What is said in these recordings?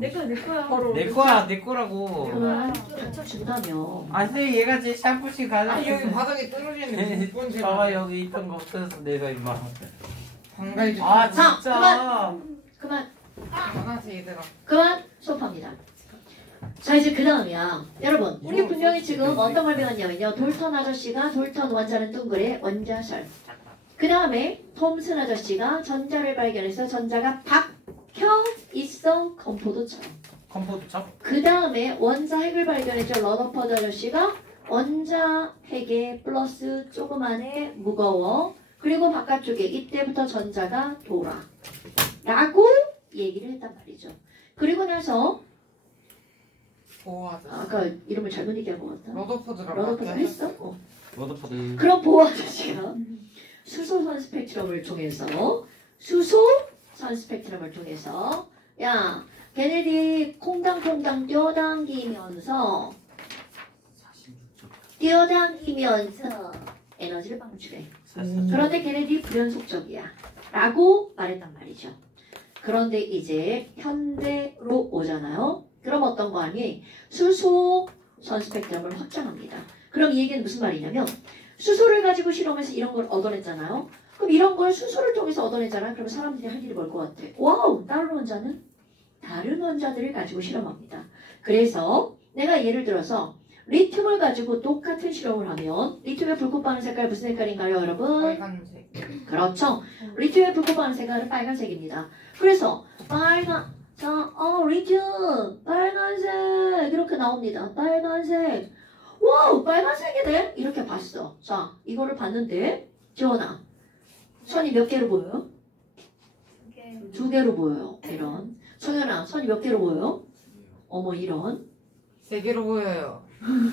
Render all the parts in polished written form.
내 거야. 내 거라고. 준다며. 아, 선생님 얘가 제 샤프시 가져. 여기 바닥에 떨어지는 6번째. 봐봐, 여기 있던 거 없어서 내가 임마. 방갈지. 아, 자, 진짜. 그만. 하나씩 얘들아. 그만 수업합니다. 자, 이제 그 다음이야. 여러분, 우리 분명히 지금 어떤 걸 배웠냐면요. 돌턴 아저씨가 돌턴 원자는 둥그레 원자설. 그 다음에 톰슨 아저씨가 전자를 발견해서 전자가 박혀 있어 건포도처럼. 컴포트죠? 그 다음에 원자 핵을 발견했죠. 러더퍼드 아저씨가 원자 핵에 플러스 조그만해 무거워. 그리고 바깥쪽에 이때부터 전자가 돌아. 라고 얘기를 했단 말이죠. 그리고 나서 보호하자. 아까 이름을 잘못 얘기한 것 같다. 러더포드라고. 러더퍼드 했어? 워더포드. 그럼 보호 아저씨가 수소선 스펙트럼을 통해서 야 걔네들이 콩당콩당 뛰어당기면서 에너지를 방출해. 그런데 걔네들이 불연속적이야 라고 말했단 말이죠. 그런데 이제 현대로 오잖아요. 그럼 어떤 거 아니? 수소선 스펙트럼을 확장합니다. 그럼 이 얘기는 무슨 말이냐면 수소를 가지고 실험해서 이런 걸 얻어냈잖아요. 그럼 이런 걸 수소를 통해서 얻어내잖아요. 그러면 사람들이 할 일이 뭘 것 같아? 와우! 다른 원자는 다른 원자들을 가지고 실험합니다. 그래서 내가 예를 들어서 리튬을 가지고 똑같은 실험을 하면 리튬의 불꽃 반응 색깔 무슨 색깔인가요, 여러분? 빨간색. 그렇죠. 리튬의 불꽃 반응 색깔은 빨간색입니다. 그래서 리튬 빨간색 이렇게 나옵니다. 빨간색. 와우, 빨간색이네? 이렇게 봤어. 자, 이거를 봤는데 지원아, 선이 몇 개로 보여요? 2개로 보여요. 이런. 성현아, 선이 몇 개로 보여요? 어머, 이런. 3개로 보여요.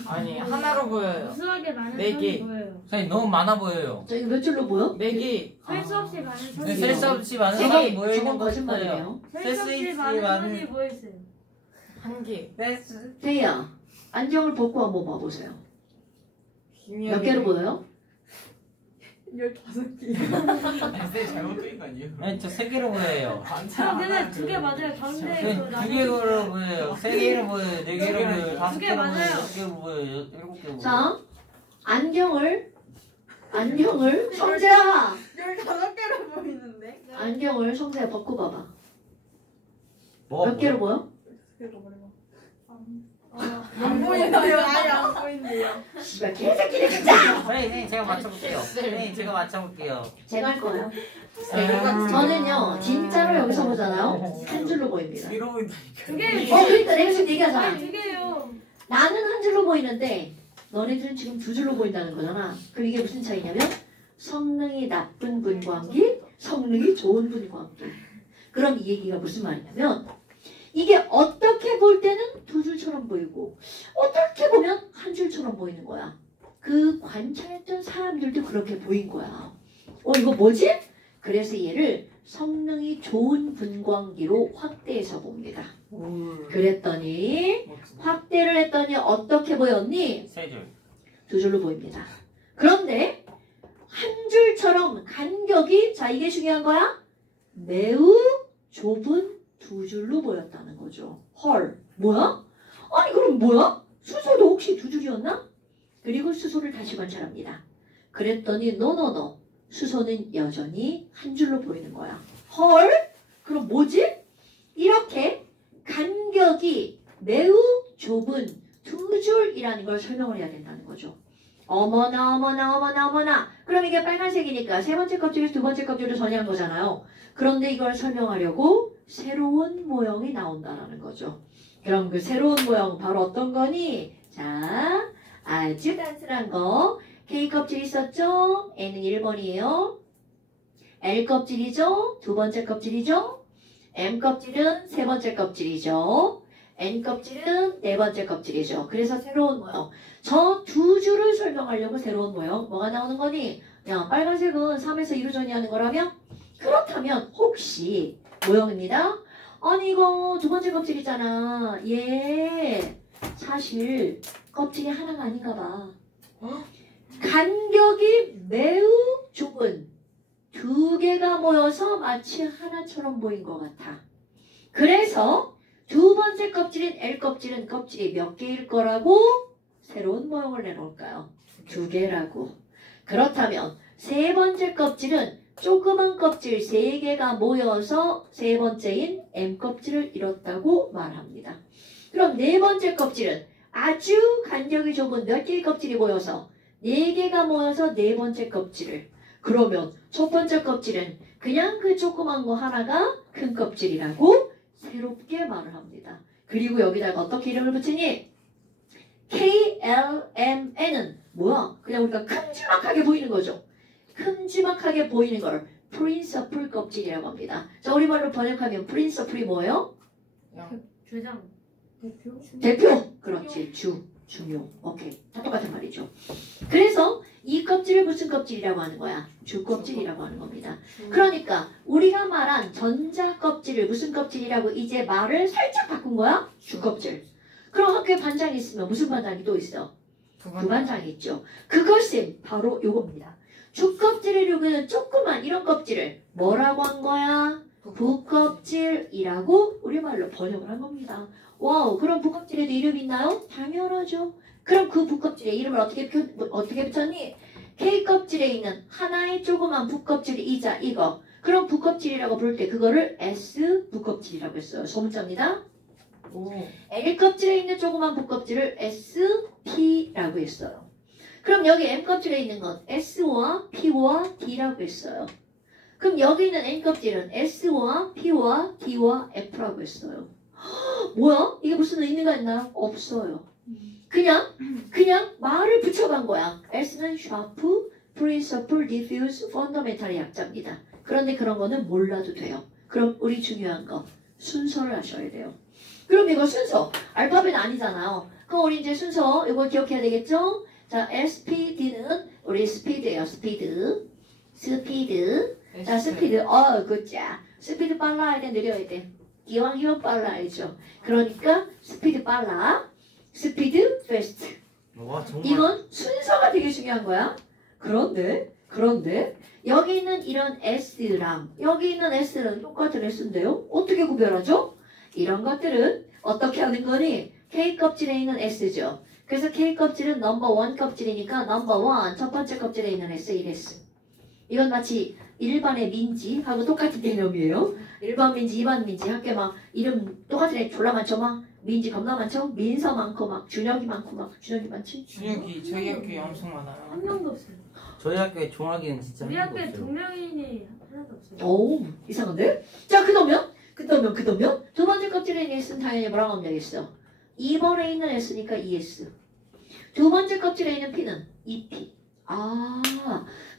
아니 하나로 보여요. 무수하게 많은 네 선이 개. 보여요. 선생님 너무 많아 보여요. 자, 이거 몇 줄로 보여? 4개. 셀 수 없이 많은 선이 근데 셀 수 없이 많은 지금 선이 모여 지금 있는 거 거짓말이에요. 셀 수 없이 많은 선이 보였어요. 1개. 태희야, 안경을 벗고 한번 봐보세요. 몇 개로 보여요? 15개. 선생님 잘못 그린 거 아니에요? 아니, 저 3개로 보여요. 그럼 걔네 2개 맞아요. 가운데 그 2개로 보여요. 3개로 보여요. 4개로 보여요. 5개로 두 개 보여요. 맞아요. 6개로 보여요. 7개로 보여요. 자, 안경을 성재야! 15개로 보이는데? 안경을 성재야 벗고 봐봐. 뭐가 몇 개로 보여? 안 보인다요. 아예 안 보인대요. 씨발, 개새끼들 진짜! 선생님 제가 맞춰볼게요. 선생님 제가 맞춰볼게요. 제가 할 거예요. 아. 저는요, 진짜로 여기서 보잖아요. 한 줄로 보입니다. 뒤로 보인다니까. 2개. 그러니까 내가 지금 얘기하잖아. 아니 2개요. 나는 한 줄로 보이는데 너네들은 지금 2줄로 보인다는 거잖아. 그럼 이게 무슨 차이냐면 성능이 나쁜 분과 함께 성능이 좋은 분과 함께. 그럼 이 얘기가 무슨 말이냐면 이게 어떻게 볼 때는 2줄처럼 보이고 어떻게 보면 한 줄처럼 보이는 거야. 그 관찰했던 사람들도 그렇게 보인 거야. 이거 뭐지? 그래서 얘를 성능이 좋은 분광기로 확대해서 봅니다. 그랬더니 확대를 했더니 어떻게 보였니? 3줄. 2줄로 보입니다. 그런데 한 줄처럼 간격이 자 이게 중요한 거야. 매우 좁은 2줄로 보였다는 거죠. 헐, 뭐야? 아니 그럼 뭐야? 수소도 혹시 2줄이었나? 그리고 수소를 다시 관찰합니다. 그랬더니 노노노 수소는 여전히 한 줄로 보이는 거야. 헐? 그럼 뭐지? 이렇게 간격이 매우 좁은 2줄이라는 걸 설명을 해야 된다는 거죠. 어머나. 그럼 이게 빨간색이니까 세 번째 껍질에서 두 번째 껍질을 전이한 거잖아요. 그런데 이걸 설명하려고 새로운 모형이 나온다는 거죠. 그럼 그 새로운 모형 바로 어떤 거니? 자, 아주 단순한 거. K 껍질 있었죠? N은 1번이에요. L 껍질이죠? 두 번째 껍질이죠? M 껍질은 세 번째 껍질이죠. N 껍질은 네 번째 껍질이죠. 그래서 새로운 모형. 저 2줄을 설명하려고 새로운 모형. 뭐가 나오는 거니? 야, 빨간색은 3에서 2로 전이하는 거라면? 그렇다면 혹시 모형입니다. 아니 이거 두 번째 껍질 있잖아. 얘 사실 껍질이 하나가 아닌가 봐. 간격이 매우 좁은 2개가 모여서 마치 하나처럼 보인 것 같아. 그래서 두 번째 껍질인 L 껍질은 껍질이 몇 개일 거라고 새로운 모형을 내놓을까요? 2개라고. 그렇다면 세 번째 껍질은 조그만 껍질 3개가 모여서 세 번째인 M 껍질을 이뤘다고 말합니다. 그럼 네 번째 껍질은 아주 간격이 좁은 몇 개의 껍질이 모여서 4개가 모여서 네 번째 껍질을. 그러면 첫 번째 껍질은 그냥 그 조그만 거 하나가 큰 껍질이라고 새롭게 말을 합니다. 그리고 여기다가 어떻게 이름을 붙이니? KLMN은 뭐야? 그냥 우리가 큼지막하게 보이는 거죠. 큼지막하게 보이는 걸 프린서플 껍질이라고 합니다. 자, 우리말로 번역하면 프린서플이 뭐예요? 주장. 대표? 대표. 그렇지. 중요. 오케이. 다 똑같은 말이죠. 그래서 이 껍질을 무슨 껍질이라고 하는 거야? 주 껍질이라고 하는 겁니다. 그러니까 우리가 말한 전자 껍질을 무슨 껍질이라고 이제 말을 살짝 바꾼 거야? 주 껍질. 그럼 학교에 반장이 있으면 무슨 반장이 또 있어? 두 반장이 있죠. 그것은 바로 요겁니다. 주 껍질을 요구는 조그만 이런 껍질을 뭐라고 한 거야? 부껍질이라고 우리말로 번역을 한 겁니다. 와우, 그럼 부껍질에도 이름이 있나요? 당연하죠. 그럼 그 부껍질의 이름을 어떻게 붙였니? K 껍질에 있는 하나의 조그만 부껍질이자 이거. 그럼 부껍질이라고 부를 때 그거를 S 부껍질이라고 했어요. 소문자입니다. L 껍질에 있는 조그만 부껍질을 SP라고 했어요. 그럼 여기 M 껍질에 있는 건 S와 P와 D라고 했어요. 그럼 여기 있는 N 껍질은 S와 P와 D와 F라고 했어요. 뭐야? 이게 무슨 의미가 있나? 없어요. 그냥 말을 붙여간 거야. S는 sharp, principal, diffuse, fundamental의 약자입니다. 그런데 그런 거는 몰라도 돼요. 그럼 우리 중요한 거 순서를 아셔야 돼요. 그럼 이거 순서 알파벳 아니잖아요. 그럼 우리 이제 순서 이거 기억해야 되겠죠? 자, SPD는 우리 스피드예요. 스피드. 자, 스피드. 굿자. 스피드 빨라야 돼, 느려야 돼. 기왕이면 빨라야죠. 그러니까 스피드 빨라. 스피드 패스트. 와 정말. 이건 순서가 되게 중요한 거야. 그런데 여기 있는 이런 S랑 여기 있는 S는 똑같은 S인데요. 어떻게 구별하죠? 이런 것들은 어떻게 하는 거니? K 껍질에 있는 S죠. 그래서 K 껍질은 넘버 1 껍질이니까 넘버 1 첫 번째 껍질에 있는 S, 1S. 이건 마치 일반의 민지하고 똑같은 개념이에요. 일반 민지, 2반 민지 학교 막 이름 똑같은 애 졸라 많죠 막. 민지 겁나 많죠? 민서 많고 막 준혁이 많고 막. 준혁이 많지? 준혁이 저희 학교에 엄청 많아요. 한 명도 없어요. 저희 학교에 종학이는 진짜 우리 한 명도 학교에 없어요. 동명이인이 하나도 없어요. 오, 이상한데? 자, 그러면 두 번째 껍질에 있는 S는 당연히 뭐라고 하면 되겠어? 2번에 있는 S니까 ES. 두 번째 껍질에 있는 P는 EP. 아,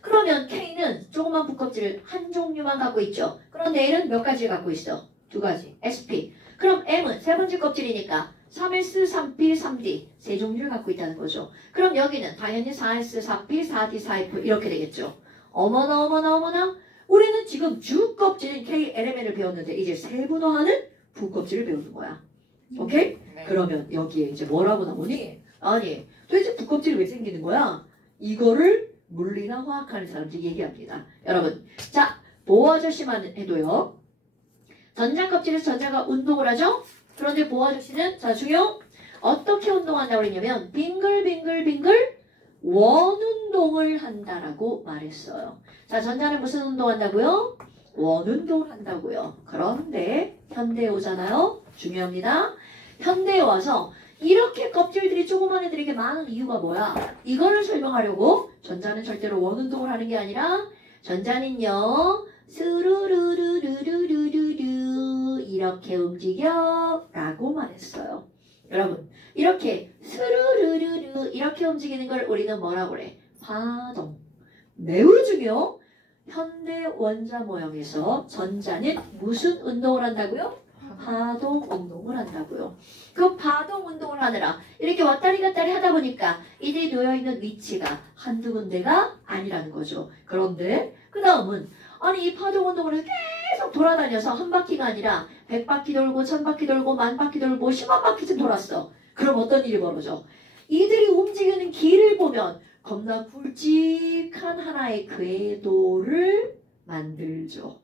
그러면 K는 조그만 부껍질을 한 종류만 갖고 있죠. 그런데 L은 몇 가지 갖고 있어? 2가지. SP. 그럼 M은 세 번째 껍질이니까 3S, 3P, 3D 세 종류를 갖고 있다는 거죠. 그럼 여기는 당연히 4S, 4P, 4D, 4F 이렇게 되겠죠. 어머나. 우리는 지금 주 껍질인 KLMN을 배웠는데 이제 세분화하는 부껍질을 배우는 거야. 오케이? 네. 그러면 여기에 이제 뭐라고 나오니? 아니, 도대체 부껍질이 왜 생기는 거야? 이거를 물리나 화학하는 사람들이 얘기합니다. 여러분, 자, 보호 아저씨만 해도요. 전자 껍질에서 전자가 운동을 하죠? 그런데 보호 아저씨는, 자, 중요. 어떻게 운동한다고 그랬냐면, 빙글빙글빙글 원운동을 한다라고 말했어요. 자, 전자는 무슨 운동한다고요? 원운동을 한다고요. 그런데 현대에 오잖아요. 중요합니다. 현대에 와서 이렇게 껍질들이 조그만 애들에게 많은 이유가 뭐야? 이거를 설명하려고 전자는 절대로 원운동을 하는 게 아니라 전자는요. 스루루루루루루루 이렇게 움직여 라고 말했어요. 여러분 이렇게 스루루루루 이렇게 움직이는 걸 우리는 뭐라고 그래? 파동. 매우 중요. 현대 원자 모형에서 전자는 무슨 운동을 한다고요? 파동 운동을 한다고요. 그 파동 운동을 하느라 이렇게 왔다리 갔다리 하다 보니까 이들이 놓여있는 위치가 한두 군데가 아니라는 거죠. 그런데 그 다음은 아니 이 파동 운동을 해서 계속 돌아다녀서 한 바퀴가 아니라 100바퀴 돌고 1000바퀴 돌고 10,000바퀴 돌고 10만 바퀴쯤 돌았어. 그럼 어떤 일이 벌어져? 이들이 움직이는 길을 보면 겁나 굵직한 하나의 궤도를 만들죠.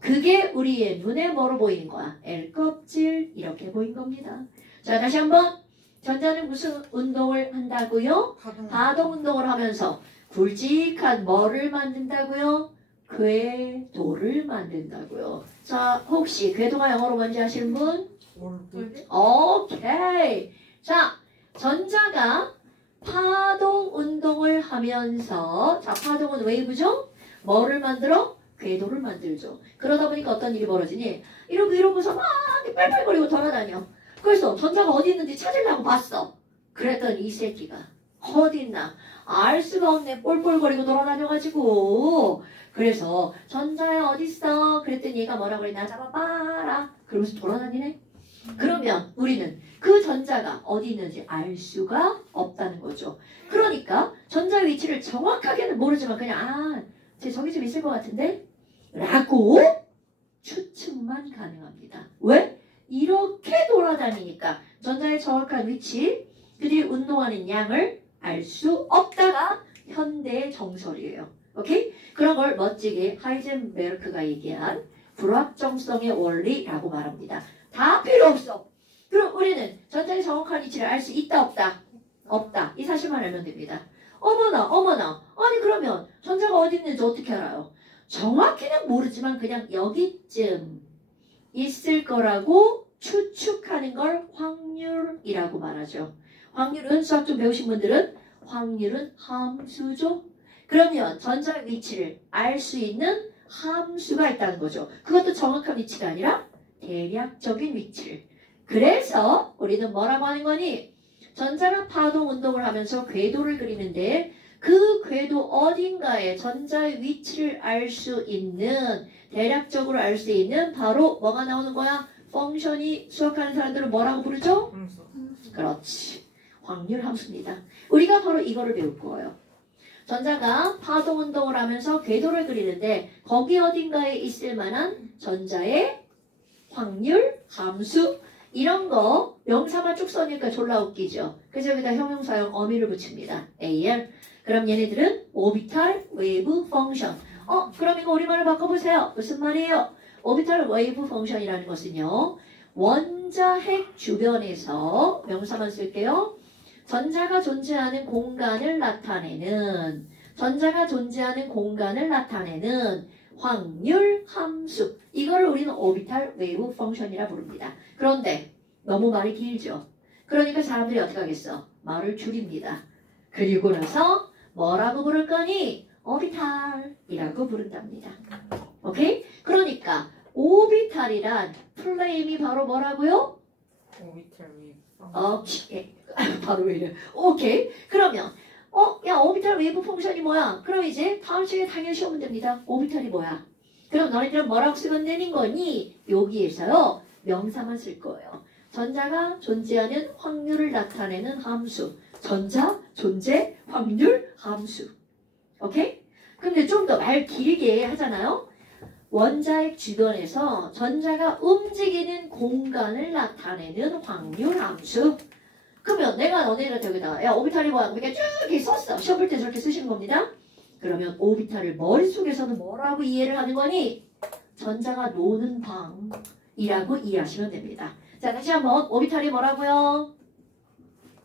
그게 우리의 눈에 뭐로 보이는 거야? L 껍질 이렇게 보인 겁니다. 자, 다시 한번 전자는 무슨 운동을 한다고요? 파동 운동을 하면서 굵직한 뭐를 만든다고요? 궤도를 만든다고요. 자, 혹시 궤도가 영어로 뭔지 아시는 분? 오케이. 자, 전자가 파동 운동을 하면서, 자, 파동은 웨이브죠? 뭐를 만들어? 궤도를 만들죠. 그러다 보니까 어떤 일이 벌어지니? 이러고서 막 빨빨거리고 돌아다녀. 그래서 전자가 어디 있는지 찾으려고 봤어. 그랬더니 이 새끼가 어디 있나? 알 수가 없네. 꼴꼴거리고 돌아다녀가지고. 그래서 전자야 어딨어? 그랬더니 얘가 뭐라 그래? 나 잡아봐라. 그러면서 돌아다니네. 그러면 우리는 그 전자가 어디 있는지 알 수가 없다는 거죠. 그러니까 전자 위치를 정확하게는 모르지만 그냥 쟤 저기 좀 있을 것 같은데? 라고 추측만 가능합니다. 왜? 이렇게 돌아다니니까 전자의 정확한 위치, 그들이 운동하는 양을 알 수 없다가 현대의 정설이에요. 오케이? 그런 걸 멋지게 하이젠베르크가 얘기한 불확정성의 원리라고 말합니다. 다 필요 없어. 그럼 우리는 전자의 정확한 위치를 알 수 있다 없다? 없다. 이 사실만 알면 됩니다. 어머나. 아니 그러면 전자가 어디 있는지 어떻게 알아요? 정확히는 모르지만 그냥 여기쯤 있을 거라고 추측하는 걸 확률이라고 말하죠. 확률은 수학 좀 배우신 분들은 확률은 함수죠. 그러면 전자 위치를 알 수 있는 함수가 있다는 거죠. 그것도 정확한 위치가 아니라 대략적인 위치를. 그래서 우리는 뭐라고 하는 거니? 전자가 파동 운동을 하면서 궤도를 그리는데 그 궤도 어딘가에 전자의 위치를 알 수 있는, 대략적으로 알 수 있는 바로 뭐가 나오는 거야? 펑션이 수학하는 사람들은 뭐라고 부르죠? 그렇지. 확률 함수입니다. 우리가 바로 이거를 배울 거예요. 전자가 파동 운동을 하면서 궤도를 그리는데 거기 어딘가에 있을 만한 전자의 확률 함수, 이런 거 명사만 쭉 써니까 졸라 웃기죠. 그래서 여기다 형용사용 어미를 붙입니다. AR. 그럼 얘네들은 오비탈 웨이브 펑션. 그럼 이거 우리말로 바꿔보세요. 무슨 말이에요? 오비탈 웨이브 펑션이라는 것은요, 원자핵 주변에서, 명사만 쓸게요, 전자가 존재하는 공간을 나타내는 확률 함수, 이걸 우리는 오비탈 웨이브 펑션이라 부릅니다. 그런데 너무 말이 길죠. 그러니까 사람들이 어떻게 하겠어? 말을 줄입니다. 그리고 나서 뭐라고 부를 거니? 오비탈이라고 부른답니다. 오케이? 그러니까 오비탈이란 플레임이 바로 뭐라고요? 오케이. 바로 왜 이래? 오케이. 그러면 야, 오비탈 웨이브 펑션이 뭐야? 그럼 이제 다음 시간에 당연히 오면 됩니다. 오비탈이 뭐야? 그럼 너희들은 뭐라고 쓰면 되는 거니? 여기에서요, 명사만 쓸 거예요. 전자가 존재하는 확률을 나타내는 함수. 전자 존재 확률 함수. 오케이? 근데 좀 더 말 길게 하잖아요. 원자핵 주변에서 전자가 움직이는 공간을 나타내는 확률 함수. 그러면 내가 너네들한테 여기다가 야, 오비탈이 뭐야? 이렇게 쭉 이렇게 썼어. 시험 볼 때 저렇게 쓰시는 겁니다. 그러면 오비탈을 머릿속에서는 뭐라고 이해를 하는 거니? 전자가 노는 방이라고 이해하시면 됩니다. 자, 다시 한번 오비탈이 뭐라고요?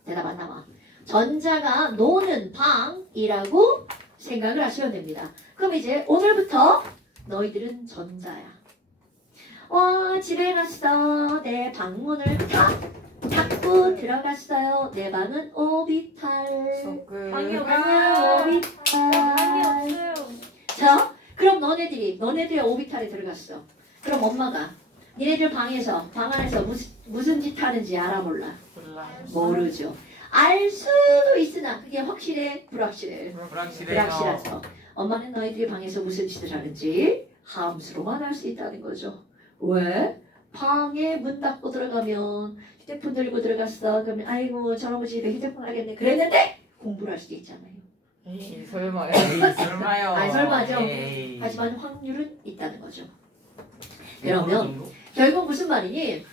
대답 안 나와. 전자가 노는 방이라고 생각을 하시면 됩니다. 그럼 이제 오늘부터 너희들은 전자야. 집에 갔어. 내 방문을 닫고 들어갔어요. 내 방은 오비탈. 방이 오비탈. 자, 그럼 너네들의 오비탈에 들어갔어. 그럼 엄마가 니네들 방 안에서 무슨 짓 하는지 알아 몰라? 모르죠. 알 수도 있으나 그게 확실해? 불확실해? 불확실하죠. 엄마는 너희들이 방에서 무슨 짓을 하는지 함수로만 알 수 있다는 거죠. 왜? 방에 문 닫고 들어가면 휴대폰 들고 들어갔어. 그러면 아이고 저놈의 집에 휴대폰 하겠네. 그랬는데 공부를 할 수도 있잖아요. 설마요. 아니 설마죠. 에이. 하지만 확률은 있다는 거죠. 그러면 결국 무슨 말이니?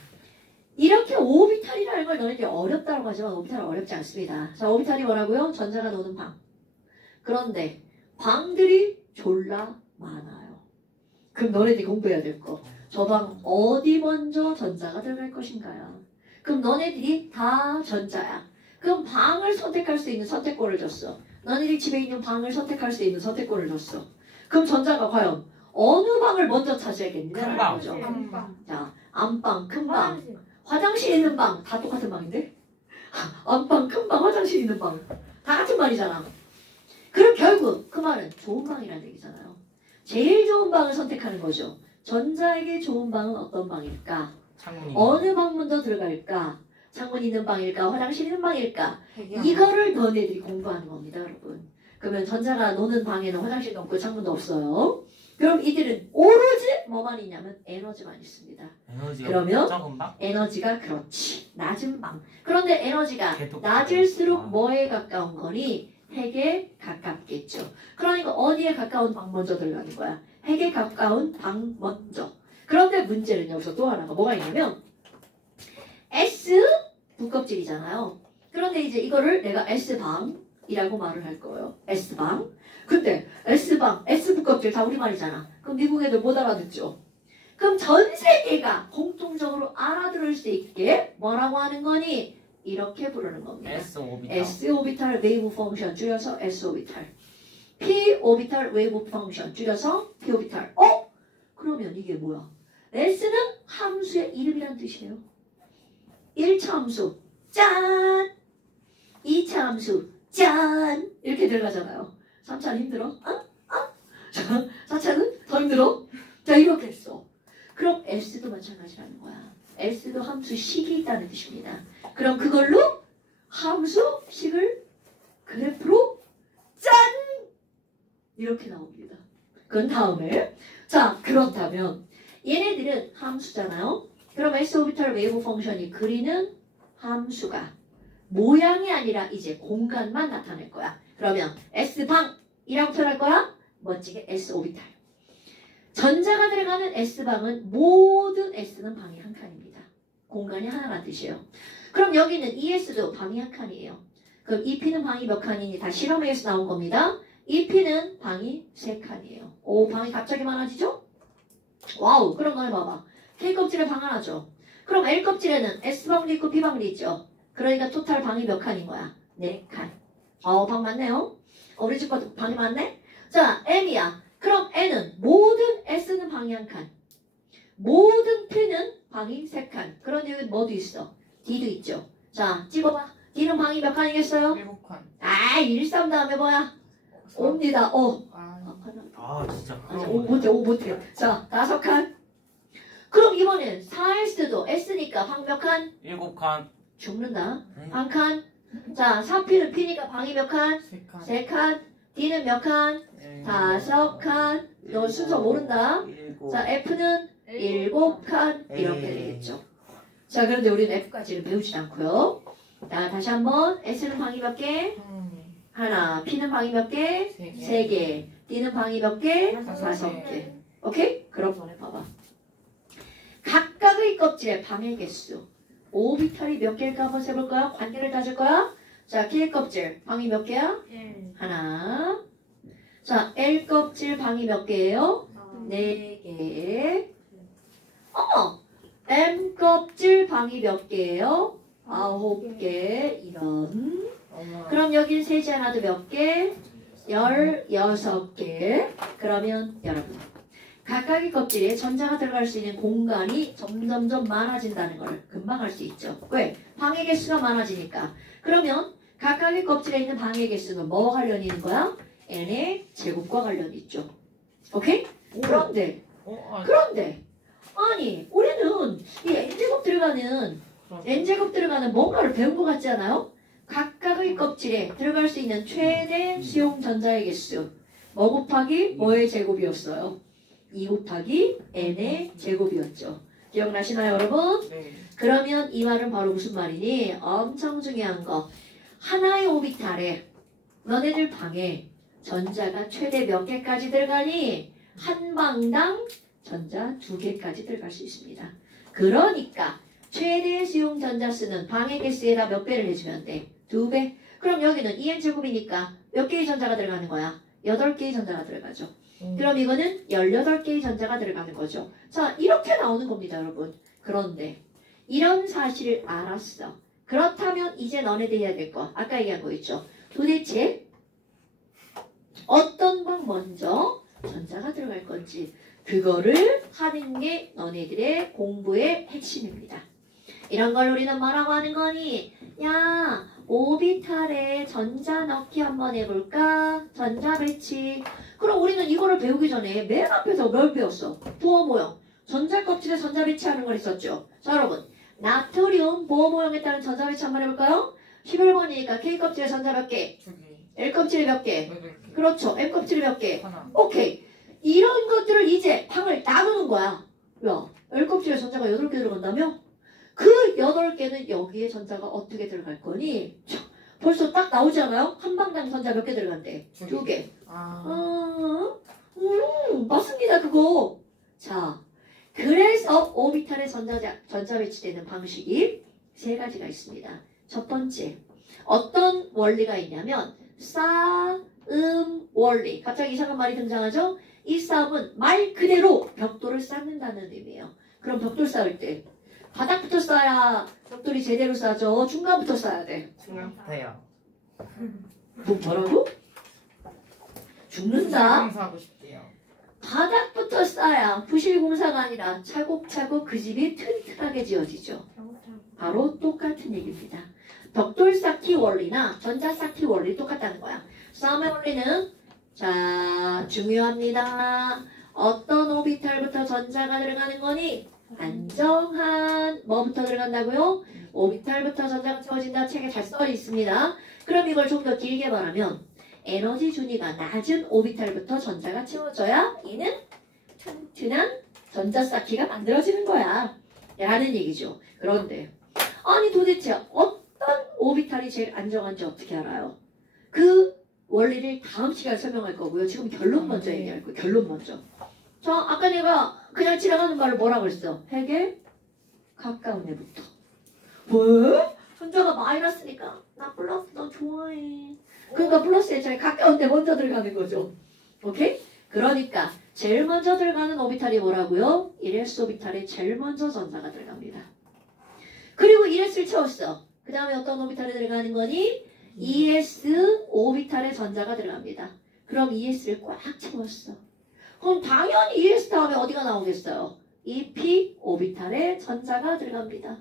이렇게 오비탈이라는 걸 너희들이 어렵다고 하지만 오비탈은 어렵지 않습니다. 자, 오비탈이 뭐라고요? 전자가 노는 방. 그런데 방들이 졸라 많아요. 그럼 너네들이 공부해야 될 거. 저 방 어디 먼저 전자가 들어갈 것인가요? 그럼 너네들이 다 전자야. 그럼 방을 선택할 수 있는 선택권을 줬어. 너네들이 집에 있는 방을 선택할 수 있는 선택권을 줬어. 그럼 전자가 과연 어느 방을 먼저 차지하겠느냐는 큰 방. 거죠. 안방. 자, 안방, 큰 방, 화장실. 화장실 있는 방 다 똑같은 방인데? 안방, 큰 방, 화장실 있는 방 다 같은 말이잖아. 그럼 결국 그 말은 좋은 방이라는 얘기잖아요. 제일 좋은 방을 선택하는 거죠. 전자에게 좋은 방은 어떤 방일까? 창문이. 어느 방 먼저 들어갈까? 창문 있는 방일까? 화장실 있는 방일까? 해결. 이거를 너네들이 공부하는 겁니다, 여러분. 그러면 전자가 노는 방에는 화장실도 없고 창문도 없어요. 그럼 이들은 오로지 뭐만 있냐면 에너지만 있습니다. 에너지가 그러면? 적은 방? 에너지가 그렇지. 낮은 방. 그런데 에너지가 개톡. 낮을수록 아. 뭐에 가까운 거니? 핵에 가깝겠죠. 그러니까 어디에 가까운 방 먼저 들어가는 거야? 핵에 가까운 방 먼저. 그런데 문제는 여기서 또 하나가 뭐가 있냐면 S 두껍질이잖아요. 그런데 이제 이거를 내가 S방이라고 말을 할 거예요. S방. 근데 S방, S 두껍질 다 우리말이잖아. 그럼 미국 애들 못 알아듣죠? 그럼 전 세계가 공통적으로 알아들을 수 있게 뭐라고 하는 거니? 이렇게 부르는 겁니다. S 오비타. S 오비탈 웨이브 펑션 줄여서 S 오비탈. P 오비탈 웨이브 펑션 줄여서 P 오비탈. 그러면 이게 뭐야? S는 함수의 이름이란 뜻이에요. 1차 함수 짠! 2차 함수 짠! 이렇게 들어가잖아요. 3차는 힘들어? 4차는 더 힘들어? 자, 이렇게 했어. 그럼 S도 마찬가지라는 거야. S도 함수식이 있다는 뜻입니다. 그럼 그걸로 함수식을 그래프로 짠! 이렇게 나옵니다. 그건 다음에. 자, 그렇다면 얘네들은 함수잖아요. 그럼 S 오비탈 웨이브 펑션이 그리는 함수가 모양이 아니라 이제 공간만 나타낼 거야. 그러면 S방이라고 표현할 거야. 멋지게 S 오비탈. 전자가 들어가는 S방은 모든 S는 방이 한 칸입니다. 공간이 하나란 뜻이에요. 그럼 여기는 ES도 방이 한 칸이에요. 그럼 EP는 방이 몇 칸이니 다 실험에서 나온 겁니다. EP는 방이 3칸이에요. 오, 방이 갑자기 많아지죠? 와우, 그럼 너네 봐봐. K껍질에 방 하나죠. 그럼 L껍질에는 S방도 있고 B방도 있죠. 그러니까 토탈 방이 몇 칸인 거야? 4칸. 방 많네요. 우리 집 것도 방이 많네? 자, N이야. 그럼 N은 모든 S는 방이 한 칸. 모든 P는 방이 3칸. 그런데 여기 뭐도 있어? D도 있죠. 자, 찍어봐. D는 방이 몇 칸이겠어요? 7칸. 1, 3 다음에 뭐야? 5입니다. 5. 아 진짜. 아니, 5 못해, 5 못해. 자, 5칸. 그럼 이번엔 4S도 S니까 방 몇 칸? 7칸. 죽는다. 한 칸. 자, 4P는 P니까 방이 몇 칸? 3칸. 3칸. D는 몇 칸? 5칸. 너 순서 모른다. 자, F는 7칸. 이렇게 되겠죠. 자, 그런데 우리는 F까지는 배우지 않고요. 자, 다시 한번. S는 방이 몇 개? 하나. P는 방이 몇 개? 3개. D는 방이 몇 개? 5개. 오케이? 그럼 너네 봐봐. 각각의 껍질의 방의 개수. 오비탈이 몇 개일까 한번 세볼까요? 관계를 따질 거야? 자, K 껍질 방이 몇 개야? 1. 하나. 자, L 껍질 방이 몇 개예요? 4개. M 껍질 방이 몇 개예요? 9개. 이런. 그럼 여긴 세지 않아도 몇 개? 16개. 그러면 여러분, 각각의 껍질에 전자가 들어갈 수 있는 공간이 점점점 많아진다는 걸 금방 알 수 있죠. 왜? 방의 개수가 많아지니까. 그러면 각각의 껍질에 있는 방의 개수는 뭐와 관련이 있는 거야? n의 제곱과 관련이 있죠. 오케이? 그런데 아니 우리는 이 n제곱 들어가는 뭔가를 배운 것 같지 않아요? 각각의 껍질에 들어갈 수 있는 최대 수용 전자의 개수 뭐 곱하기 뭐의 제곱이었어요? 2 곱하기 n의 제곱이었죠. 기억나시나요 여러분? 네. 그러면 이 말은 바로 무슨 말이니? 엄청 중요한 거. 하나의 오비탈에 너네들 방에 전자가 최대 몇 개까지 들어가니? 한 방당 전자 2개까지 들어갈 수 있습니다. 그러니까 최대 수용 전자 수는 방의 개수에다 몇 배를 해주면 돼? 2배. 그럼 여기는 2n제곱이니까 몇 개의 전자가 들어가는 거야? 8개의 전자가 들어가죠. 그럼 이거는 18개의 전자가 들어가는 거죠. 자, 이렇게 나오는 겁니다, 여러분. 그런데 이런 사실을 알았어. 그렇다면 이제 너네들 해야 될 거. 아까 얘기한 거 있죠. 도대체 어떤 건 먼저 전자가 들어갈 건지 그거를 하는 게 너네들의 공부의 핵심입니다. 이런 걸 우리는 뭐라고 하는 거니? 야, 오비탈에 전자 넣기 한번 해볼까? 전자 배치. 그럼 우리는 이거를 배우기 전에 맨 앞에서 뭘 배웠어? 부호 모형. 전자 껍질에 전자 배치하는 걸 했었죠. 자, 여러분. 나트륨 부호 모형에 따른 전자 배치 한번 해볼까요? 11번이니까 K 껍질에 전자 몇 개? 2개. L 껍질에 몇 개? 8개. 그렇죠. M 껍질에 몇 개? 하나. 오케이. 이런 것들을 이제 방을 나누는 거야. 야, L 껍질에 전자가 8개 들어간다며? 그 8개는 여기에 전자가 어떻게 들어갈 거니? 자, 벌써 딱 나오지 않아요? 한 방당 전자 몇 개 들어간대? 2개. 맞습니다, 그거. 자, 그래서 오비탈에 전자 배치되는 방식이 3가지가 있습니다. 첫 번째, 어떤 원리가 있냐면 쌓음 원리. 갑자기 이상한 말이 등장하죠? 이 쌓음은 말 그대로 벽돌을 쌓는다는 의미예요. 그럼 벽돌 쌓을 때 바닥부터 쌓아야 벽돌이 제대로 쌓죠. 중간부터 쌓아야 돼. 중간부터요. 뭐라고? 죽는다. 공사하고 싶대요. 바닥부터 쌓아야 부실공사가 아니라 차곡차곡 그 집이 튼튼하게 지어지죠. 바로 똑같은 얘기입니다. 벽돌 쌓기 원리나 전자 쌓기 원리 똑같다는 거야. 쌓음의 원리는 자 중요합니다. 어떤 오비탈부터 전자가 들어가는 거니? 안정한 뭐부터 들어간다고요? 오비탈부터 전자가 채워진다. 책에 잘 써 있습니다. 그럼 이걸 좀 더 길게 말하면 에너지 준위가 낮은 오비탈부터 전자가 채워져야 이는 튼튼한 전자 쌓기가 만들어지는 거야. 라는 얘기죠. 그런데 아니 도대체 어떤 오비탈이 제일 안정한지 어떻게 알아요? 그 원리를 다음 시간에 설명할 거고요. 지금 결론 먼저 얘기할 거예요. 결론 먼저. 자, 아까 내가 그냥 지나가는 말을 뭐라고 그랬어? 핵에 가까운 애부터. 왜? 전자가 마이너스니까 나 플러스 너 좋아해. 그러니까 플러스에 제일 가까운 데 먼저 들어가는 거죠. 오케이? 그러니까 제일 먼저 들어가는 오비탈이 뭐라고요? 1s 오비탈에 제일 먼저 전자가 들어갑니다. 그리고 1s를 채웠어. 그 다음에 어떤 오비탈에 들어가는 거니? 2s 오비탈에 전자가 들어갑니다. 그럼 2s를 꽉 채웠어. 그럼 당연히 2s 다음에 어디가 나오겠어요? 2p 오비탈에 전자가 들어갑니다.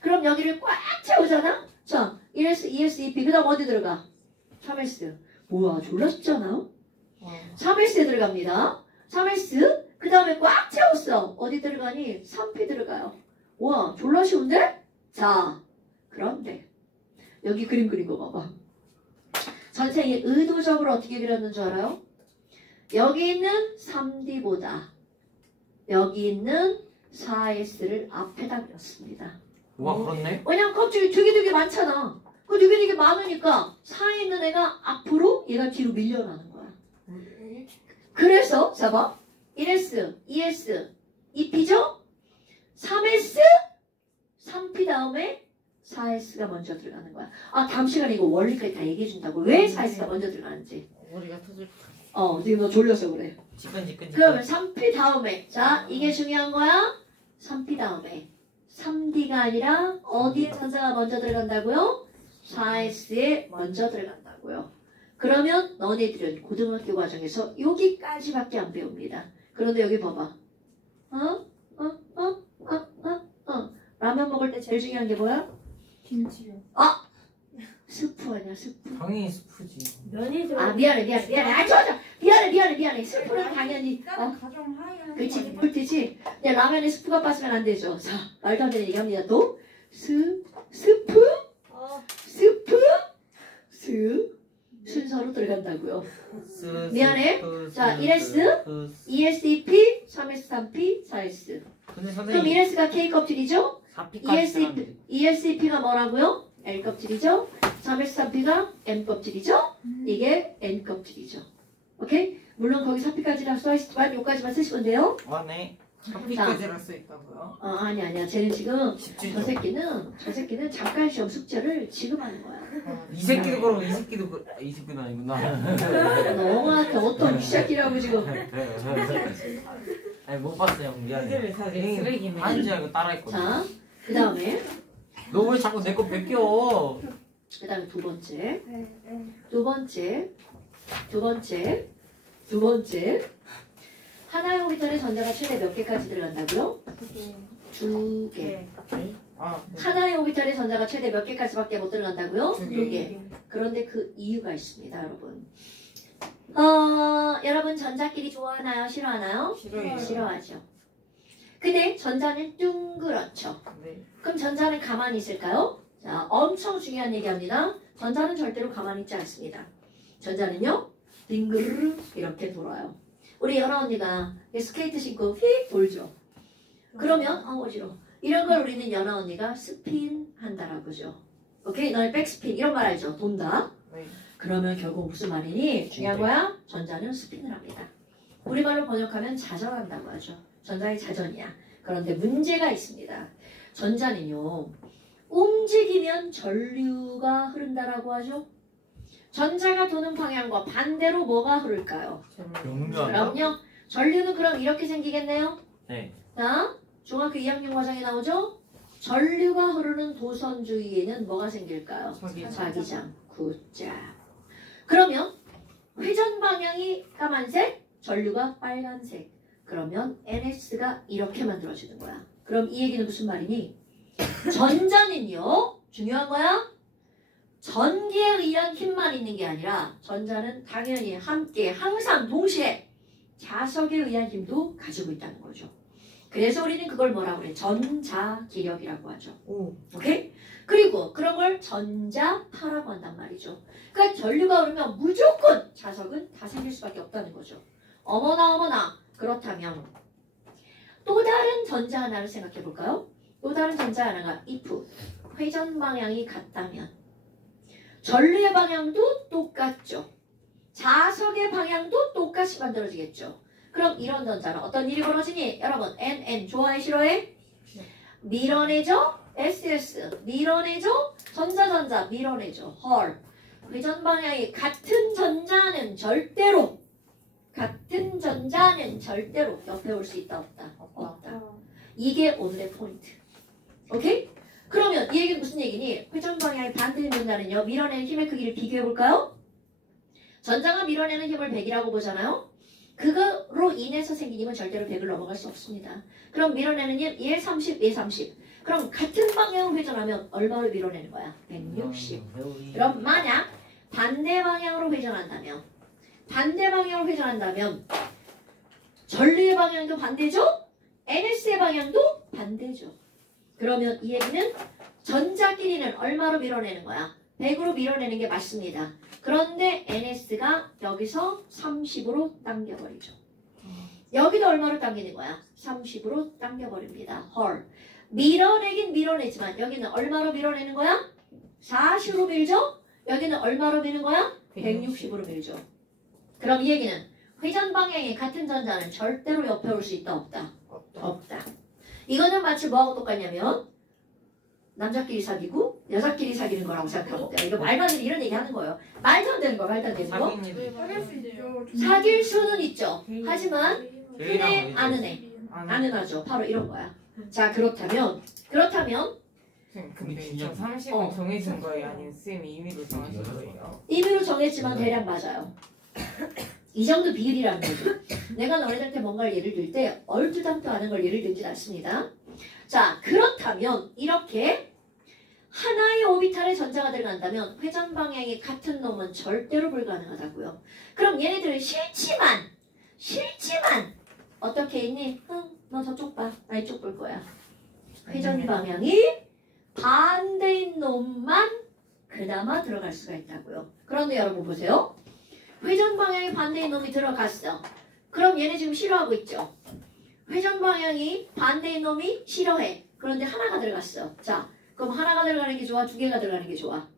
그럼 여기를 꽉 채우잖아? 자, 1s, 2s, 2p 그 다음 어디 들어가? 3s. 뭐야 졸라 쉽지 않아요? 3s에 들어갑니다. 3s 그 다음에 꽉 채웠어. 어디 들어가니? 3p 들어가요. 와 졸라 쉬운데? 자 그런데 여기 그림 그린 거 봐봐. 선생님이 의도적으로 어떻게 그렸는 줄 알아요? 여기 있는 3D보다 여기 있는 4S를 앞에다 그렸습니다. 와 그렇네. 왜냐면 껍질이 되게 많잖아. 그 되게 많으니까 4에 있는 애가 앞으로 얘가 뒤로 밀려나는 거야. 그래서 봐봐. 1S, 2S, 2P죠? 3S, 3P 다음에 4S가 먼저 들어가는 거야. 아 다음 시간에 이거 원리까지 다 얘기해 준다고. 왜 4S가 먼저 들어가는지. 머리가 터질 지금 너 졸려서 그래. 지끈지끈. 그러면 3P 다음에 자 이게 중요한 거야. 3P 다음에 3D가 아니라 어디에 전자가 먼저 들어간다고요? 4S에 먼저 들어간다고요. 그러면 너네들은 고등학교 과정에서 여기까지밖에 안 배웁니다. 그런데 여기 봐봐. 라면 먹을 때 제일 중요한 게 뭐야? 김치요. 스프 아니야 스프. 당연히 스프지. 면이 들어. 아 미안해. 아 좋아. 미안해. 스프는 당연히 가정 하에 그치 디폴트지. 근데 라면에 스프가 빠지면 안 되죠. 자 말도 안 되는 얘기합니다. 또 스프 순서로 들어간다고요. 미안해. 자 1S 2S 2P 3S 3P 4S. 근데 그럼 선생님 1S가 K 껍질이죠? 4P까지 2S2P가 뭐라고요? L 껍질이죠? 3S 3P가 M 껍질이죠? 이게 N 껍질이죠. 오케이? 물론 거기 4P까지라 써있지만 여기까지만 쓰시면 돼요. 네. 커피까지 할 수 있다고요? 아니야. 쟤는 지금 집중 저 새끼는 작가 시험 숙제를 지금 하는 거야. 이 새끼도 그러고 이 새끼도 이 새끼는 아니구나. 너한테 어떤 귀새끼라고 지금. 아니 못 봤어요 미안해. 애들 사실 쓰레기네. 아닌 줄 알고 따라했거든. 자, 그 다음에 너 왜 자꾸 내 거 뺏겨? 두 번째. 하나의 오비탈에 전자가 최대 몇 개까지 들어간다고요? 2개. 아, 네. 하나의 오비탈에 전자가 최대 몇 개까지밖에 못 들어간다고요? 두 개. 2개. 그런데 그 이유가 있습니다, 여러분. 여러분 전자끼리 좋아하나요? 싫어하나요? 싫어요. 싫어하죠. 근데 전자는 둥그렇죠. 네. 그럼 전자는 가만히 있을까요? 자, 엄청 중요한 얘기합니다. 전자는 절대로 가만히 있지 않습니다. 전자는요, 빙그르르 이렇게 돌아요. 우리 연아 언니가 스케이트 신고 휙 돌죠. 그러면 어지러워. 이런 걸 우리는 연아 언니가 스핀 한다라고죠. 오케이? 너의 백스핀 이런 말 알죠? 돈다. 네. 그러면 결국 무슨 말이니? 중요한 거야? 전자는 스핀을 합니다. 우리말로 번역하면 자전한다고 하죠. 전자의 자전이야. 그런데 문제가 있습니다. 전자는요, 움직이면 전류가 흐른다라고 하죠. 전자가 도는 방향과 반대로 뭐가 흐를까요? 그럼요. 전류는 그럼 이렇게 생기겠네요. 네. 자, 중학교 2학년 과정에 나오죠? 전류가 흐르는 도선 주위에는 뭐가 생길까요? 자기장. 굿자. 그러면 회전 방향이 까만색, 전류가 빨간색. 그러면 NS가 이렇게 만들어지는 거야. 그럼 이 얘기는 무슨 말이니? 전자는요, 중요한 거야. 전기에 의한 힘만 있는 게 아니라 전자는 당연히 함께 항상 동시에 자석에 의한 힘도 가지고 있다는 거죠. 그래서 우리는 그걸 뭐라고 그래? 전자기력이라고 하죠. 오케이? 그리고 그런 걸 전자파라고 한단 말이죠. 그러니까 전류가 흐르면 무조건 자석은 다 생길 수밖에 없다는 거죠. 어머나. 그렇다면 또 다른 전자 하나를 생각해 볼까요? 또 다른 전자 하나가 if 회전 방향이 같다면 전류의 방향도 똑같죠. 자석의 방향도 똑같이 만들어지겠죠. 그럼 이런 전자는 어떤 일이 벌어지니? 여러분 NN 좋아해 싫어해? 밀어내죠? SS 밀어내죠? 전자 밀어내죠. 헐. 회전 방향이 같은 전자는 절대로 옆에 올 수 있다 없다? 없다. 이게 오늘의 포인트. 오케이? 그러면 이 얘기는 무슨 얘기니? 회전 방향이 반대인 전자는요, 밀어내는 힘의 크기를 비교해 볼까요? 전자가 밀어내는 힘을 100이라고 보잖아요. 그거로 인해서 생긴 힘은 절대로 100을 넘어갈 수 없습니다. 그럼 밀어내는 힘 얘 30, 얘 30. 그럼 같은 방향으로 회전하면 얼마를 밀어내는 거야? 160. 그럼 만약 반대 방향으로 회전한다면 전류의 방향도 반대죠? NS의 방향도 반대죠. 그러면 이 얘기는 전자끼리는 얼마로 밀어내는 거야? 100으로 밀어내는 게 맞습니다. 그런데 NS가 여기서 30으로 당겨버리죠. 여기도 얼마로 당기는 거야? 30으로 당겨버립니다. 헐. 밀어내긴 밀어내지만 여기는 얼마로 밀어내는 거야? 40으로 밀죠? 여기는 얼마로 미는 거야? 160으로 밀죠. 그럼 이 얘기는 회전 방향이 같은 전자는 절대로 옆에 올 수 있다 없다? 없다. 이거는 마치 뭐하고 똑같냐면 남자끼리 사귀고 여자끼리 사귀는 거라고 생각하면 돼요. 이거 말도 안 되는 이런 얘기 하는 거예요. 말도 안 되는 거, 말도 안 되는 거. 사귈 수 있죠. 사귈 수는 있죠. 하지만 제이랑 그네 아는 애. 아는 아죠. 바로 이런 거야. 자, 그렇다면 근데 저 30은 정해진 거예요? 아니면 쌤이 임의로 정하신 거예요? 임의로 정했지만 대략 맞아요. 이 정도 비율이라는 거죠. 내가 너네들한테 뭔가를 예를 들 때 얼토당토 하는 걸 예를 들진 않습니다. 자, 그렇다면 이렇게 하나의 오비탈에 전자가 들어간다면 회전 방향이 같은 놈은 절대로 불가능하다고요. 그럼 얘네들은 싫지만 어떻게 있니? 너 저쪽 봐. 나 이쪽 볼 거야. 회전 방향이 반대인 놈만 그나마 들어갈 수가 있다고요. 그런데 여러분 보세요. 회전 방향이 반대인 놈이 들어갔어. 그럼 얘네 지금 싫어하고 있죠. 회전 방향이 반대인 놈이 싫어해. 그런데 하나가 들어갔어. 자, 그럼 하나가 들어가는 게 좋아? 두 개가 들어가는 게 좋아?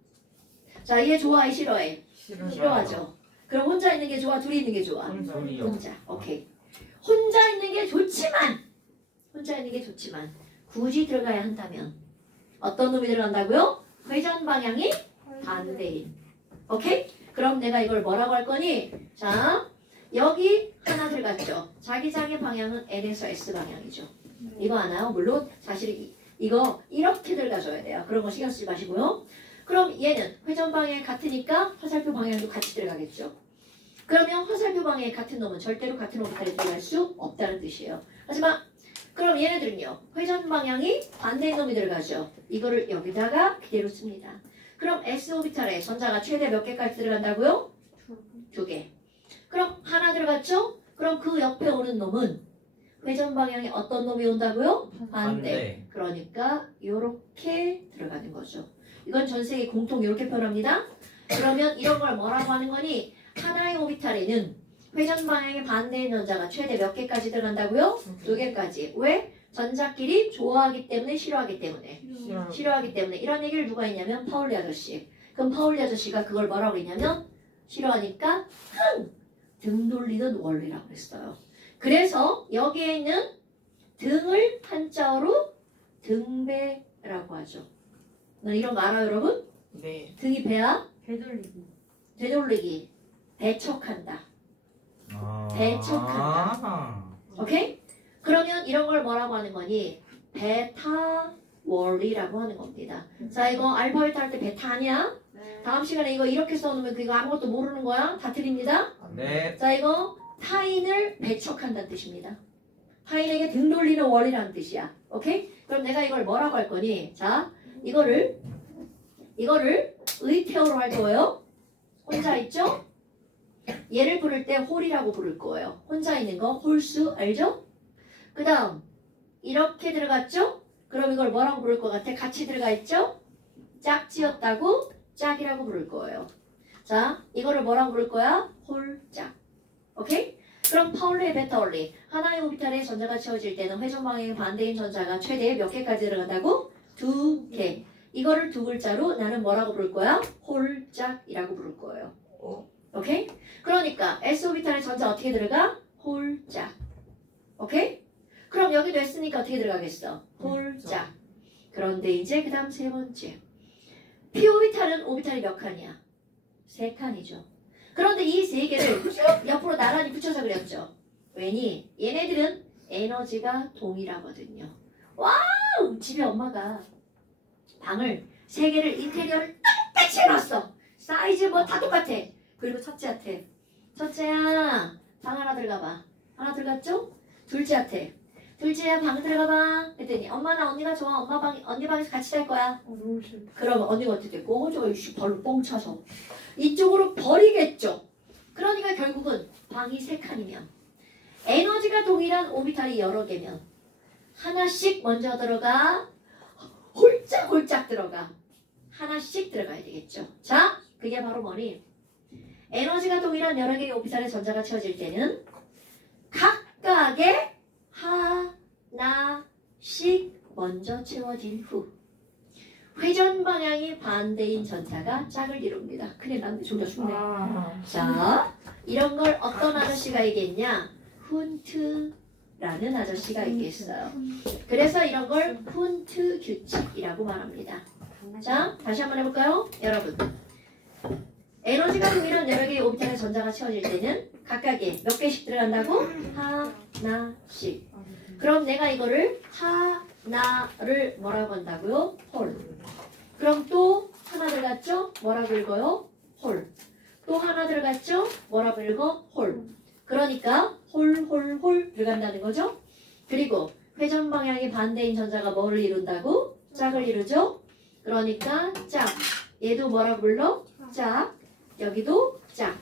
자, 얘 좋아해? 싫어해? 싫어하죠. 그럼 혼자 있는 게 좋아? 둘이 있는 게 좋아? 혼자. 혼자. 오케이. 혼자 있는 게 좋지만 혼자 있는 게 좋지만 굳이 들어가야 한다면 어떤 놈이 들어간다고요? 회전 방향이 반대인. 오케이? 그럼 내가 이걸 뭐라고 할 거니? 자, 여기 하나 들어갔죠. 자기장의 방향은 N에서 S 방향이죠. 이거 아나요? 물론 사실 이거 이렇게 들어가줘야 돼요. 그런 거 신경 쓰지 마시고요. 그럼 얘는 회전 방향이 같으니까 화살표 방향도 같이 들어가겠죠. 그러면 화살표 방향이 같은 놈은 절대로 같은 오비탈에 들어갈 수 없다는 뜻이에요. 하지만 그럼 얘네들은요. 회전 방향이 반대인 놈이 들어가죠. 이거를 여기다가 그대로 씁니다. 그럼 S 오비탈에 전자가 최대 몇 개까지 들어간다고요? 2개. 그럼 하나 들어갔죠? 그럼 그 옆에 오는 놈은 회전 방향에 어떤 놈이 온다고요? 반대. 그러니까 이렇게 들어가는 거죠. 이건 전 세계 공통 이렇게 표현합니다. 그러면 이런 걸 뭐라고 하는 거니? 하나의 오비탈에는 회전 방향의 반대인 전자가 최대 몇 개까지 들어간다고요? 2개까지. 왜? 전자끼리 좋아하기 때문에 싫어하기 때문에. 싫어하기 때문에. 이런 얘기를 누가 했냐면 파울리 아저씨. 그럼 파울리 아저씨가 그걸 뭐라고 했냐면 싫어하니까 등 돌리는 원리라고 했어요. 그래서 여기에 있는 등을 한자어로 등배라고 하죠. 이런 거 알아요, 여러분? 네. 등이 배야? 되돌리기. 되돌리기. 배척한다. 배척한다. 오케이? 그러면 이런 걸 뭐라고 하는 거니? 베타 원리라고 하는 겁니다. 자, 이거 알파벳 할 때 베타 아니야? 다음 시간에 이거 이렇게 써놓으면 그거 아무것도 모르는 거야? 다 틀립니다. 네. 자, 이거 타인을 배척한다는 뜻입니다. 타인에게 등 돌리는 원리라는 뜻이야. 오케이? 그럼 내가 이걸 뭐라고 할 거니? 자, 이거를 의태어로 할 거예요. 혼자 있죠? 얘를 부를 때 홀이라고 부를 거예요. 혼자 있는 거 홀수 알죠? 그 다음 이렇게 들어갔죠? 그럼 이걸 뭐라고 부를 것 같아? 같이 들어가 있죠? 짝지었다고 짝이라고 부를 거예요. 자, 이거를 뭐라고 부를 거야? 홀짝. 오케이? 그럼 파울리의 베타 원리. 하나의 오비탈에 전자가 채워질 때는 회전 방향의 반대인 전자가 최대 몇 개까지 들어간다고? 2개. 이거를 두 글자로 나는 뭐라고 부를 거야? 홀짝이라고 부를 거예요. 오케이? 그러니까 S 오비탈에 전자 어떻게 들어가? 홀짝. 오케이? 그럼 여기도 했으니까 어떻게 들어가겠어? 홀짝. 그런데 이제 그 다음 세 번째. P 오비탈은 오비탈이 몇 칸이야? 3칸이죠. 그런데 이 세 개를 쭉 옆으로 나란히 붙여서 그렸죠. 왜니? 얘네들은 에너지가 동일하거든요. 와우! 집에 엄마가 방을 3개를 인테리어를 똑같이 해놨어. 사이즈 뭐 다 똑같아. 그리고 첫째한테 첫째야 방 하나 들어가봐. 하나 들어갔죠? 둘째한테 둘째야 방 들어가봐 했더니 엄마 나 언니가 좋아. 엄마 방 언니 방에서 같이 잘 거야. 너무 싫다. 그러면 언니가 어떻게 돼? 꺼져 이씨 발로 뻥 차서 이쪽으로 버리겠죠. 그러니까 결국은 방이 3칸이면 에너지가 동일한 오비탈이 여러 개면 하나씩 먼저 들어가 홀짝홀짝 들어가 하나씩 들어가야 되겠죠. 자, 그게 바로 뭐니? 에너지가 동일한 여러 개의 오비탈에 전자가 채워질 때는 각각의 하나씩 먼저 채워진 후 회전 방향이 반대인 전자가 짝을 이룹니다. 큰일 났네. 졸려 죽네. 자, 이런 걸 어떤 아저씨가 얘기했냐? 훈트라는 아저씨가 얘기했어요. 그래서 이런 걸 훈트 규칙이라고 말합니다. 자, 다시 한번 해볼까요? 여러분. 에너지가 동일한 여러 개의 오비탈에 전자가 채워질 때는 각각의 몇 개씩 들어간다고? 하나씩. 그럼 내가 이거를 하나를 뭐라고 한다고요? 홀. 그럼 또 하나 들어갔죠? 뭐라고 읽어요? 홀. 또 하나 들어갔죠? 뭐라고 읽어? 홀. 그러니까 홀 들어간다는 거죠? 그리고 회전 방향의 반대인 전자가 뭐를 이룬다고? 짝을 이루죠? 그러니까 짝. 얘도 뭐라고 불러? 짝. 여기도 짝.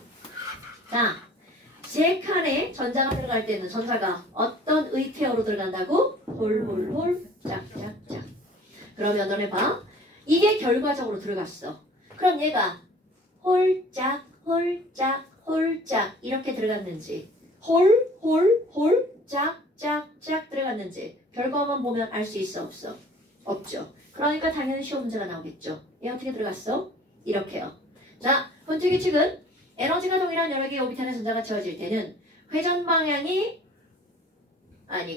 자, 3칸에 전자가 들어갈 때는 전자가 어떤 의태어로 들어간다고? 홀, 짝. 그러면 너네 봐. 이게 결과적으로 들어갔어. 그럼 얘가 홀짝 이렇게 들어갔는지 짝 들어갔는지 결과만 보면 알 수 있어 없어? 없죠. 그러니까 당연히 시험 문제가 나오겠죠. 얘 어떻게 들어갔어? 이렇게요. 자, 훈트 규칙은 에너지가 동일한 여러 개의 오비탈에 전자가 채워질 때는 회전 방향이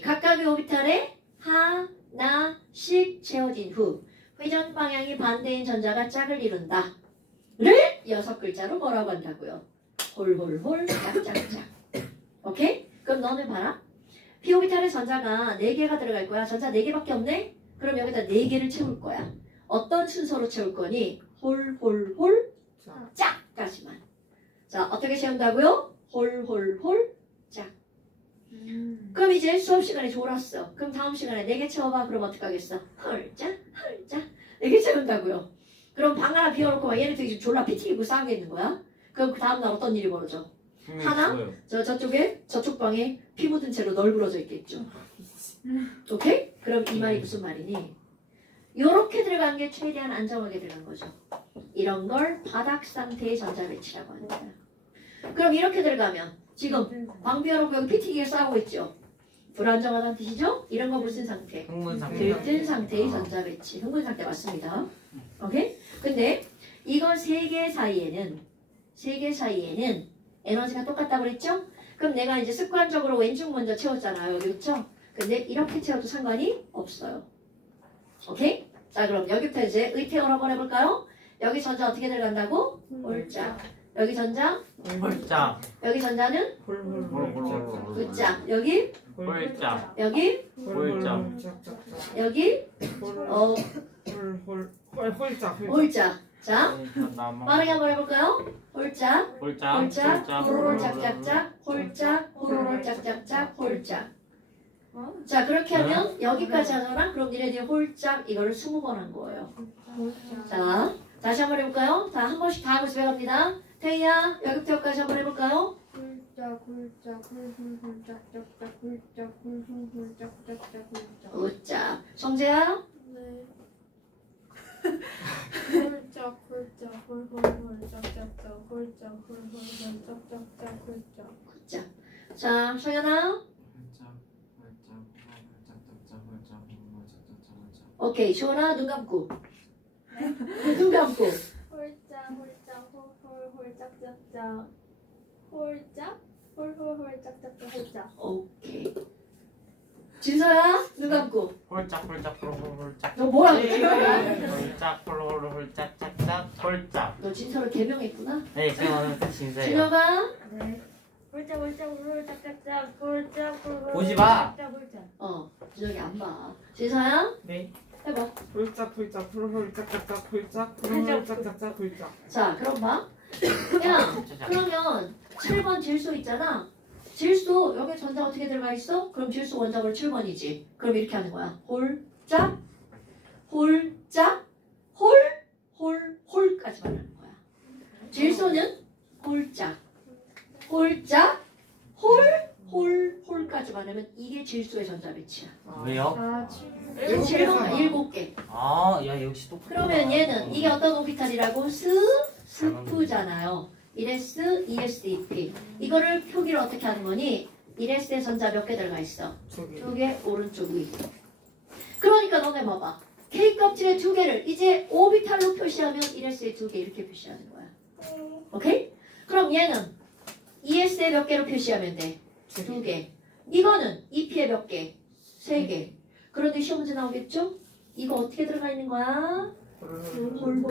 각각의 오비탈에 하나씩 채워진 후 회전 방향이 반대인 전자가 짝을 이룬다. 를 6글자로 뭐라고 한다고요? 홀홀홀 짝짝짝. 오케이? 그럼 너는 봐라. p 오비탈의 전자가 4개가 들어갈 거야. 전자 4개밖에 없네? 그럼 여기다 4개를 채울 거야. 어떤 순서로 채울 거니? 홀홀홀 짝까지만. 자, 어떻게 채운다고요? 홀홀홀 짝. 그럼 이제 수업 시간에 졸았어. 그럼 다음 시간에 4개 채워봐. 그럼 어떡하겠어? 홀짝 홀짝 4개 채운다고요. 그럼 방 하나 비워놓고 막 얘네들이 지금 졸라 피튀기고 싸우고 있는 거야? 그럼 그 다음날 어떤 일이 벌어져? 하나? 저쪽에 저쪽 방에 피 묻은 채로 널브러져 있겠죠. 오케이? 그럼 이 말이 무슨 말이니? 요렇게 들어간 게 최대한 안정하게 들어간 거죠. 이런 걸 바닥 상태의 전자 배치라고 하는 거야. 그럼 이렇게 들어가면 지금 방 비워놓고 여기 피튀기가 싸우고 있죠. 불안정하다는 뜻이죠? 이런 거 무슨 상태? 흥분 상태. 들뜬 상태의 전자 배치. 흥분 상태 맞습니다. 오케이? 근데 이거 세 개 사이에는 에너지가 똑같다고 그랬죠? 그럼 내가 이제 습관적으로 왼쪽 먼저 채웠잖아요. 그렇죠? 근데 이렇게 채워도 상관이 없어요. 오케이? 자, 그럼 여기부터 이제 의태어로 한번 해볼까요? 여기 전자 어떻게 들어간다고? 홀짝. 여기 전자? 홀짝. 여기 전자는? 홀짝. 여기? 홀짝. 여기? 여기? 홀짝. 자, 빠르게 한번 해볼까요? 홀짝. 홀짝, 호로로 짝짝짝, 홀짝, 호로로 짝짝짝, 홀짝. 자, 그렇게 하면 여기까지 하잖아? 그럼 니네들이 홀짝 이거를 20번 한 거예요. 자, 다시 한번 해볼까요? 자, 한 번씩 다 하고 집에 갑니다. 태희야, 여기부터 여기까지 한번 해볼까요? 홀짝. 성재야? 네. 홀짝 홀짝 홀홀홀 짝짝짝 홀짝 홀홀홀 짝짝짝 홀짝. 홀짝. 자, 성현아? 오케이, 시원아 눈 감고. 눈 감고. 홀짝 홀짝 홀홀홀 짝짝짝 홀짝 홀홀홀 짝짝짝 홀짝. 오케이. 진서야 눈 감고. 홀짝 홀짝. 너 뭐라고? 홀짝 홀짝 짝짝 홀짝. 너 진서를 개명했구나. 네, 제가 진짜예요. 진서가? 네. 홀짝 홀짝 홀홀 짝짝짝 홀짝 홀홀 보지 마. 짝짝 홀짝. 진석이 안 봐. 진서야? 네. 해봐. 홀짝 홀짝 홀홀 짝짝짝 홀짝 홀홀 짝짝짝 홀짝. 자, 그럼 봐. 야, 그러면 7번 질소 있잖아. 질소 여기 전자 어떻게 들어가 있어? 그럼 질소 원자번호 7번이지. 그럼 이렇게 하는 거야. 홀짝, 홀짝, 홀까지만 하는 거야. 질소는 홀짝, 홀짝, 홀까지만 하면 이게 질소의 전자 배치야. 왜요? 7개. 아, 야 역시 똑같다. 그러면 얘는 이게 어떤 오비탈이라고? 스프잖아요. 1s, 2sdp. 이거를 표기를 어떻게 하는 거니? 1s의 전자 몇 개 들어가 있어? 2개 오른쪽 위. 그러니까 너네 봐봐. K 껍질의 2개를 이제 오비탈로 표시하면 1s의 2개 이렇게 표시하는 거야. 오케이? 그럼 얘는 2s의 몇 개로 표시하면 돼? 2개. 이거는 2p의 몇 개? 3개. 그런데 시험 문제 나오겠죠? 이거 어떻게 들어가 있는 거야? 홀.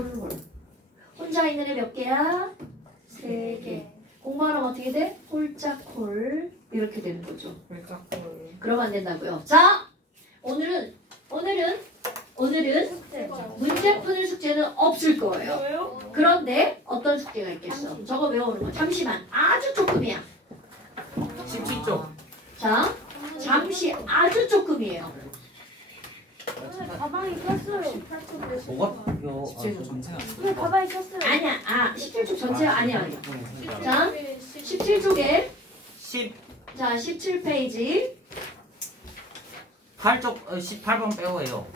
혼자 있는 애 몇 개야? 3개. 공부하면 어떻게 돼? 홀짝홀 이렇게 되는 거죠. 그러면 안 된다고요. 자, 오늘은 문제 푸는 숙제는 없을 거예요. 왜요? 그런데 어떤 숙제가 있겠어? 저거 외우는 거. 잠시만. 아주 조금이야. 17쪽. 자, 잠시 아주 조금이에요. 가방에 꼈어요. 뭐가? 이거 17조 전체는 왜 가방에 꼈어요? 아니야. 17쪽 전체가 아니야. 자, 17쪽에 17페이지 18번 빼고 해요.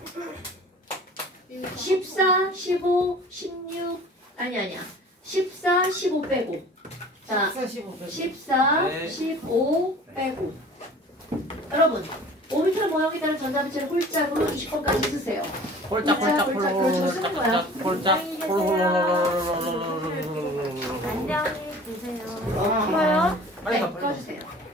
14, 15, 16 아니야. 14, 15 빼고. 자, 14, 네. 15 빼고. 여러분, 오비탈 모형에 따른 전자배치를 홀짝으로 20번까지 쓰세요. 홀짝 그렇죠. 쓰는 거야. 홀짝 안녕히 계세요. 뭐요? 빨리 네, 가, 빨리 가. 꺼주세요.